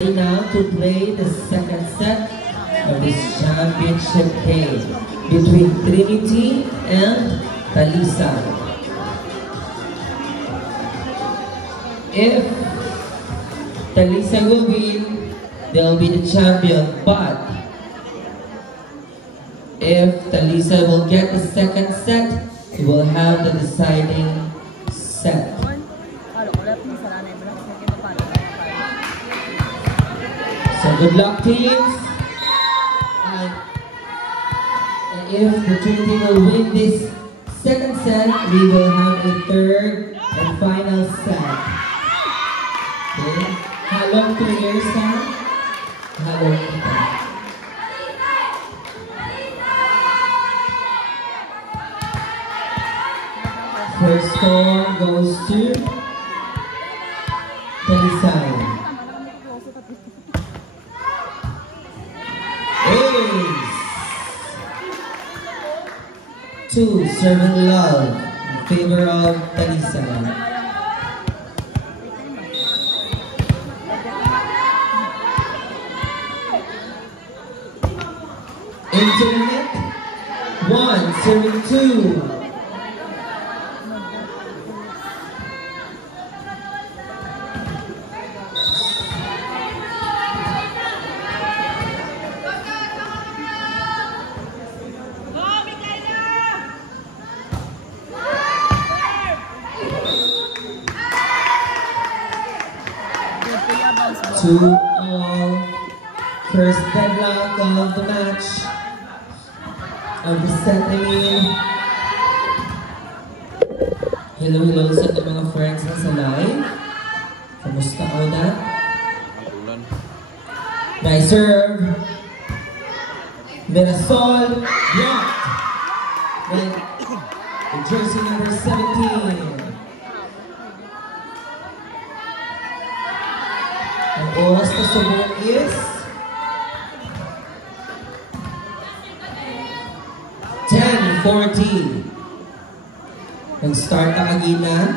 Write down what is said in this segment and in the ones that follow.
Now to play the second set of this championship game between Trinity and Talisa. If Talisa will win, they'll be the champion, but if Talisa will get the second set, he will have the deciding set. So good luck, teams. And if the Trinity will win this second set, we will have a third and final set. Okay? How long players now? How long people? First score goes to Talisa. Two, serving love in favor of Talisa. Into the net. One, serving two. Two all, first deadlock of the match, of the set, I mean. Hello sa ating mga friends na sa live. Kamusta ako na? Nice serve. Mirasol, blocked. Then, the jersey number 17. Ang oras na subok is 10:40. Nag-start ang agina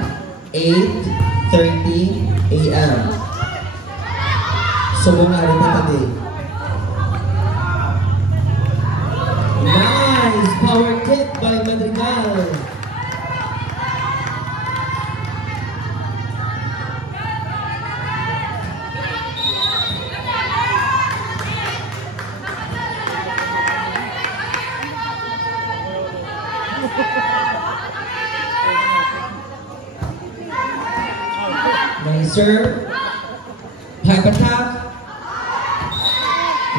8:30 a.m. Subok nga rin patabi. Nice power tip by Madrigal. Nice serve. Pipe attack.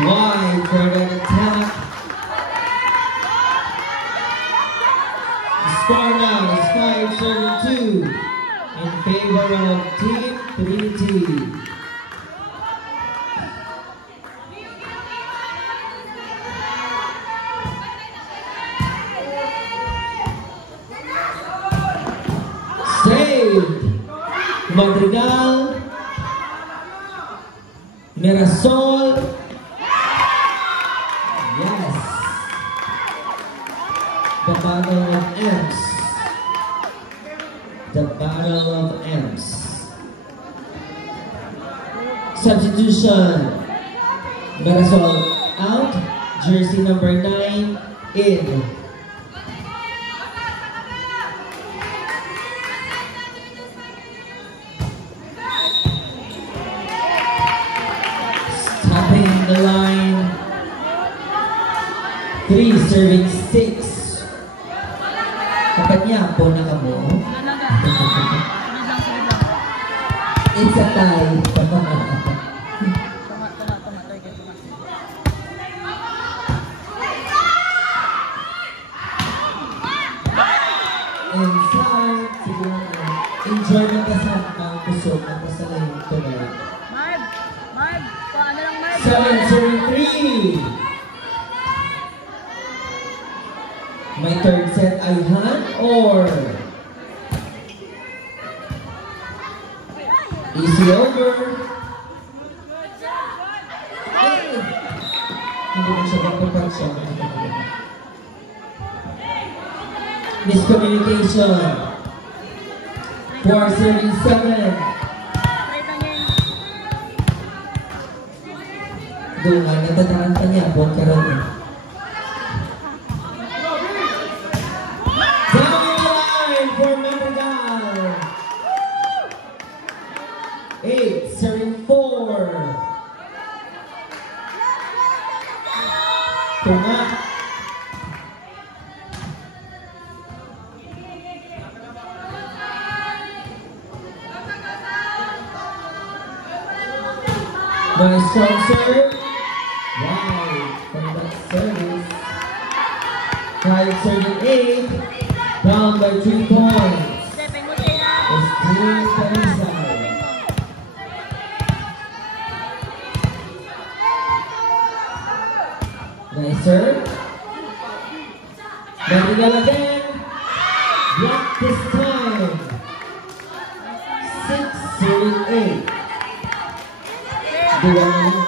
Wide for an attack. The score now is 5-2 in favor of Team Trinity. Saved. Madrigal, Mirasol, yes, the battle of M's, the battle of M's. Substitution, Mirasol out, jersey number 9 in. The line 3 serving 6. Kapag niya po na kamo. It's a tie. Inside, siguro enjoy na kasama ang puso ng pasalayong tunay. 7-3. My third set ay hand or easy over. Hindi mo siya magpapansya. Miscommunication. 4-7. Dungan, natatahan pa niya. Buwan ka rin. Down the line for Madrigal. 8, serving 4. Tunga. Nice strong serve. Wow, from that service. Tied serving 8. Down by 3 points. It's Team Kanisay. Nice serve. Madrigal again. Block this time. 6 serving 8. Dua na lang.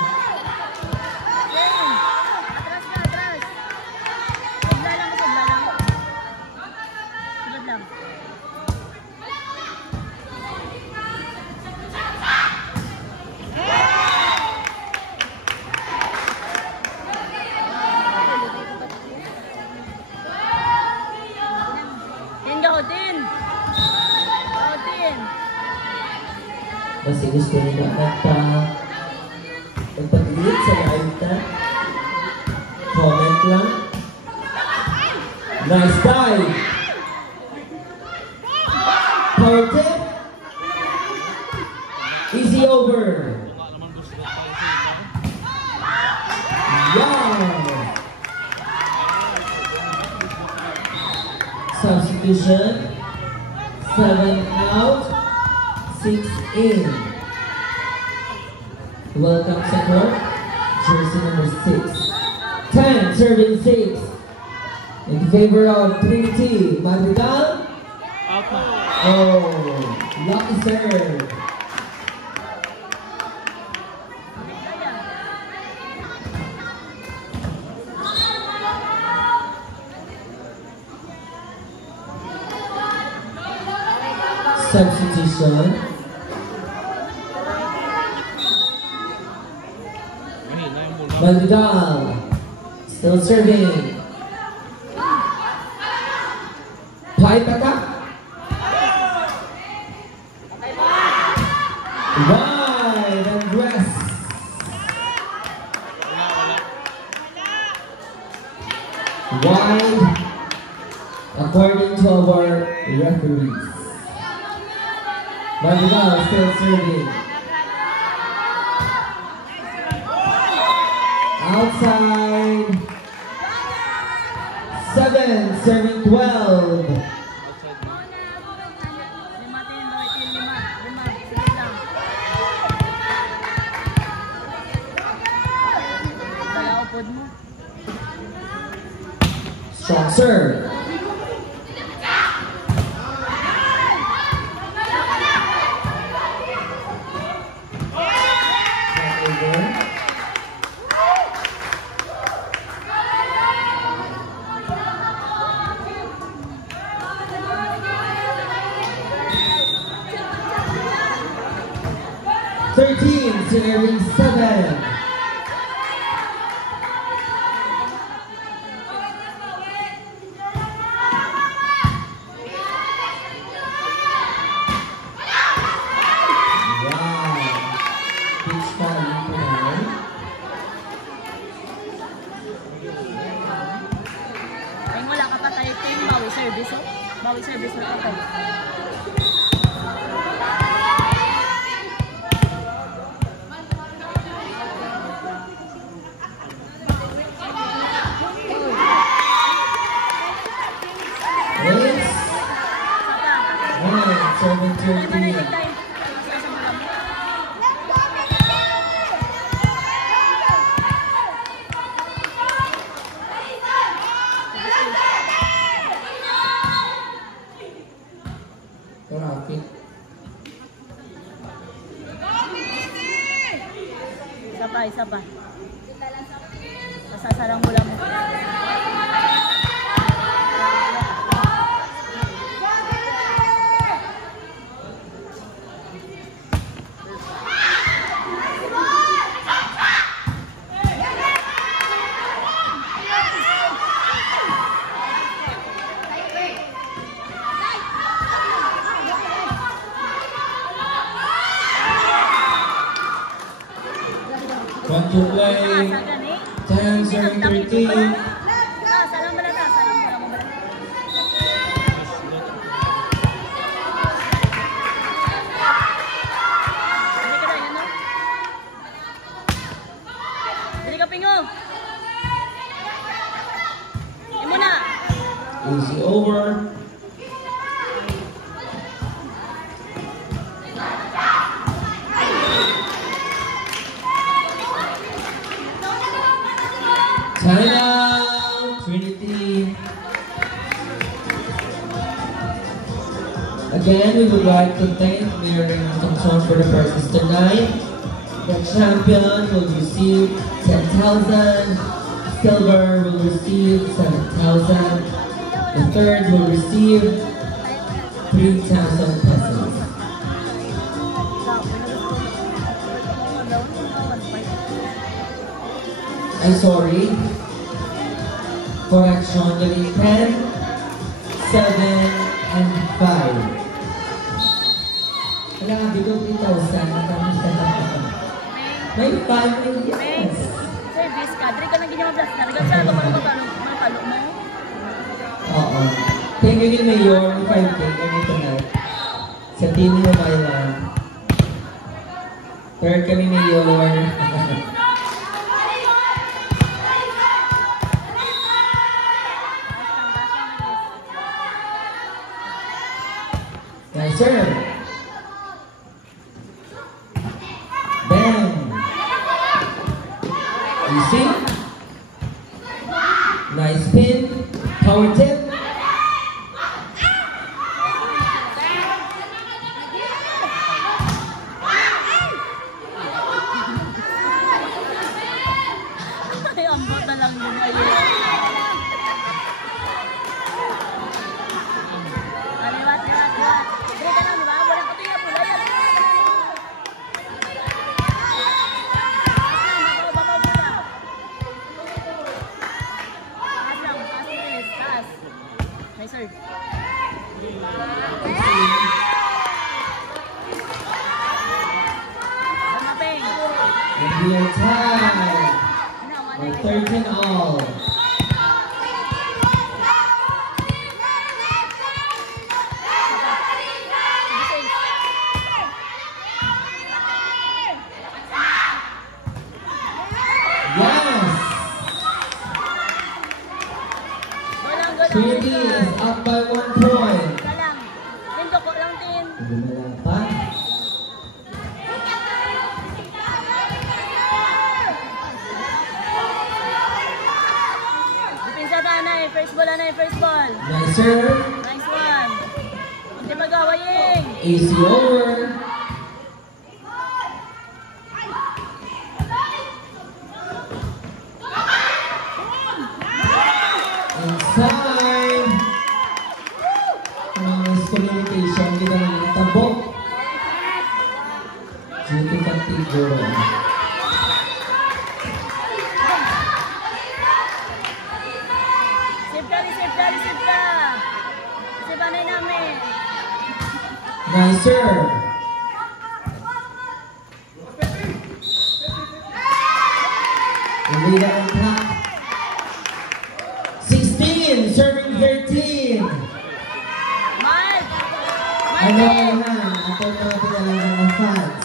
Masih gusto nila magpag-lead sa live na. Comment lang. Nice dive. Power tip. Easy over. Yeah. Substitution. 7 out. 6 in. Welcome sa court. Jersey number 6. 10 serving 6. In favor of Trinity. Madrigal. Oh, lucky serve. Substitution. Madrigal. Still serving. Pipe attack. Wide and rest. Wide according to our referees. Madrigal still serving. Outside. 7 serving 12. Strong serve. Serving 7. Wala ka pa tayo bawi service, oh. Bawi service na ka. Isa pa. Masasarang mo lang. Want to play. 10 serving 13. Salam balata, salam balata. Hindi ka na, yun no? Hindi ka pingo. Hindi mo na. Easy over. Timeout, Trinity. Again, we would like to thank Mayor Thompson for the purchase tonight. The champion will receive 10,000. Silver will receive 7,000. The third will receive 3,000 pesos. I'm sorry. Correction, there is 10, 7, and 5. Wala, below 3,000. May 5 and yes. Service ka, dali ka lang ginawa plus. Naragal sa ito para mapalo mo. Oo. Thank you din Mayor, may 5K kami tonight. Sa team ni Maylan. Third kami Mayor. Nice serve. Bang. Easy. Nice pin. Power tip. Ay, ambot na lang yun. Ayun. Liwat. Dali ka lang, di ba? Walang kato yung pula. Yan. Babaw muna. Taas lang. Taas bilis. Taas. Nice serve. Lumaping. And we are tied. We're 13 all. Yes! Trinity is up by 1 point. Lang. Tin, doko lang, Tin. Lumalapan. Dipinsa tanay. First ball na first ball. Nice serve. Nice one. Hindi magawaying. Easy over. Inside. Miscommunication. Hindi ka naman tabok. Duty Cantiguro. Save ka. Sibanay namin. Nice serve. Leader on top. 16, serving 13. Mike! Ano na, ato na pinalaman ng fans.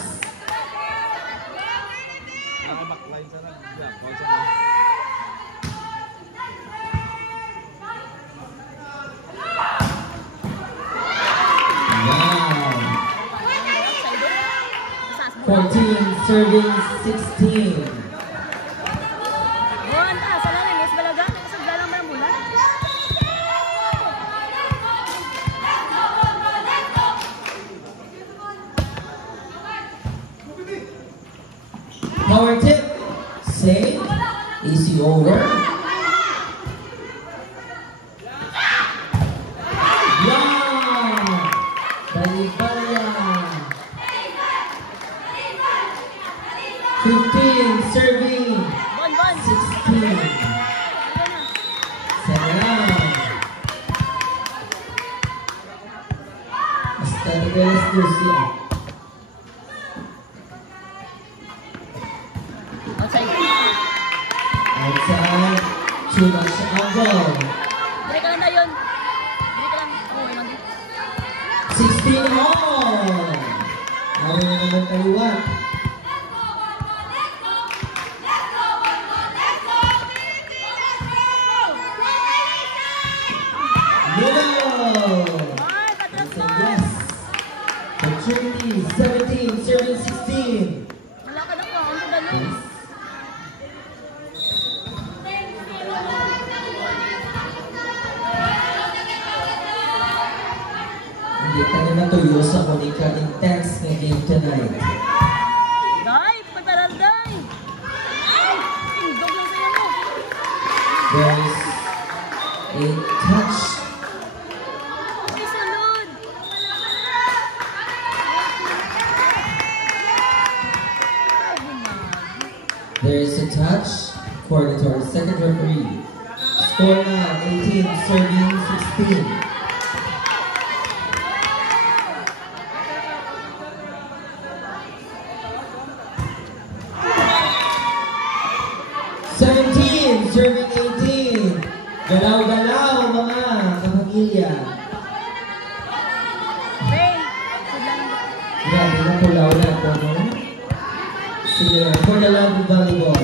Wow. 14, serving 16. Buwan ta, sa lang, Miss Balaga. Kasag dalang ba ang bulan? Power tip. Save. Easy over. Wow! Balibaya. 15, serving. Bon. 16. Salam. Basta nagalas doon siya. Outside. Outside. Too much angle. Balik ka lang na yun. Balik ka lang. Oo, may mandi. 16 all. Ayaw na naman kaliwat. Ay, patras mo! Yes. Opportunity 17, serving 16. Wala ka na po. Ano ba na? Hindi ka na natuyo sa Monica Intense na game tonight. Day, pagtaral, day! Ay! Indog lang sa'yo mo. There's a touch. Ay, sunod! There's a touch. According to our second referee. Score now 18, serving 16. Serving 18. Galaw-galaw mga kapamilya. Hey! Sudla lang. Grabe na pulaw na po, no? Sige, for the love of volleyball.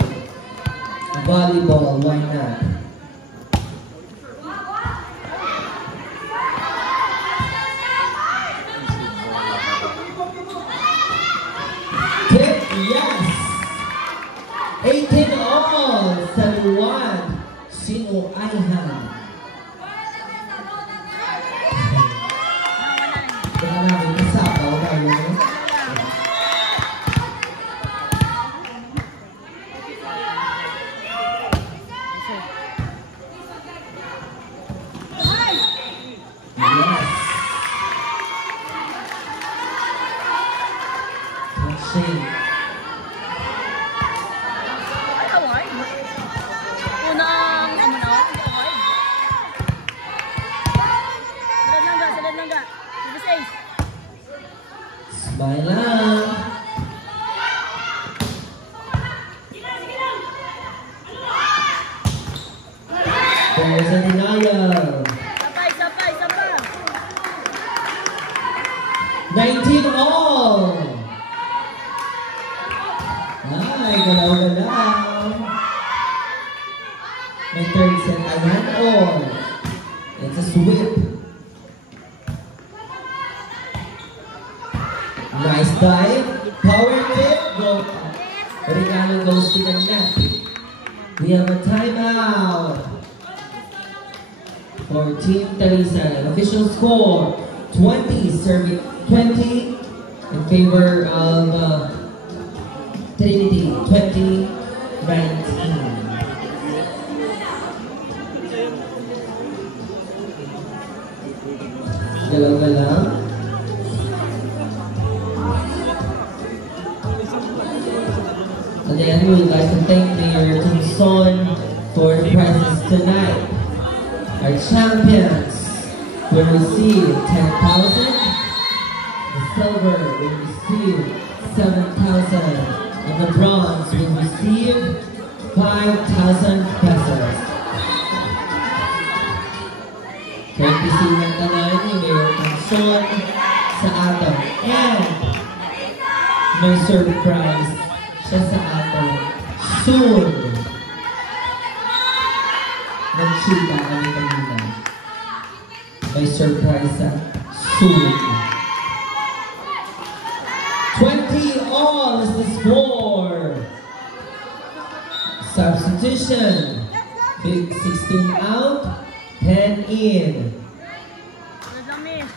Volleyball, why not? Tip, yes! 18 all, 7-1. Sino Aihan? Baka namin nasabaw tayo, no? Yes. Touching. Ay, award. Unang, ano na, award. Silad lang ga. Ibis ace. Smile lang. There's a denial. Sapay. 19 all. Ay, galaw-galaw. May third set again all. It's a sweep. Nice dive. Power tip. Go. Regalo goes to the net. We have a timeout for Team Talisan. Official score 20 serving 20 in favor of Trinity 20-19. Galaw-galaw. Again, we would like to thank Mayor Kim Son for the prizes tonight. Our champions will receive 10,000. The silver will receive 7,000. And the bronze will receive 5,000 pesos. Courtesy ng tanan ni Mayor Kim Son sa aton. And may surprise siya sa aton soon. Nag-chika kami kanina. May surprise sa soon. 20 all is the score. Substitution. Big 16 out, 10 in. Silad lang, miss.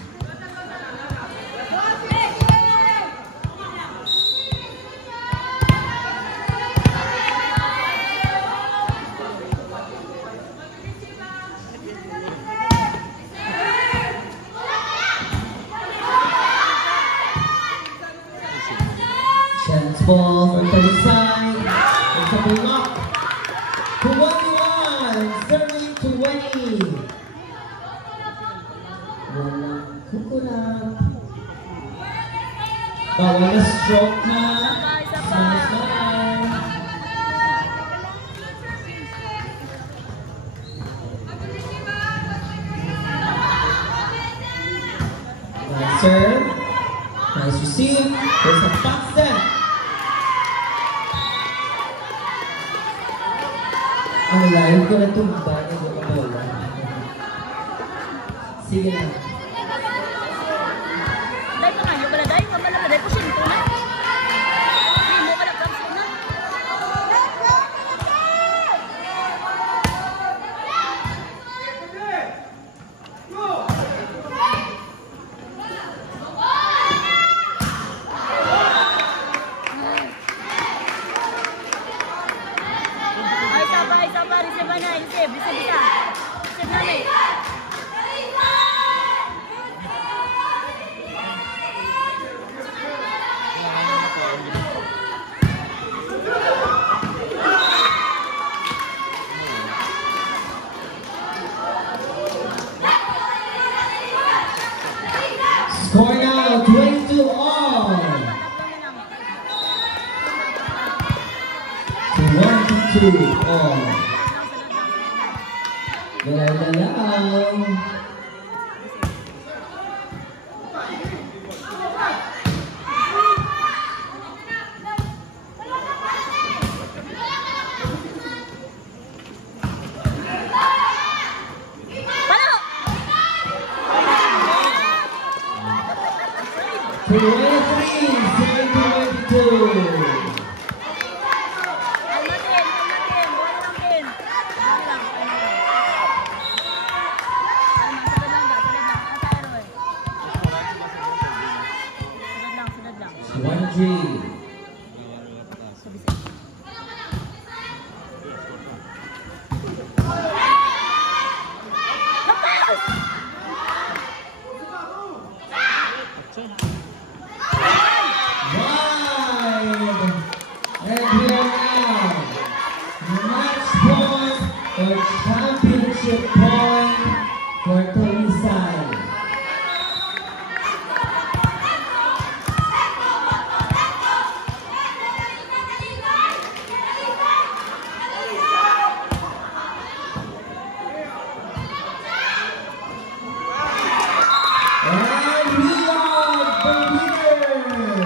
Chance ball for Talisay. It's a block. 21, serving 20. Walang kukurap. Bawal na stroke na. Sapay. Smile. Ano live ko na tumba na yung kabola. Sige na. Dahil pa nga, yung pala dahil, kapala ka dahil ko sinto na. Hindi mo pala kapso na. Ay, sabay, receive na, receive isa. Receive na eh. Score now, 22 all. 22 all. Galaw-galaw. Palo! 23-22.1-3.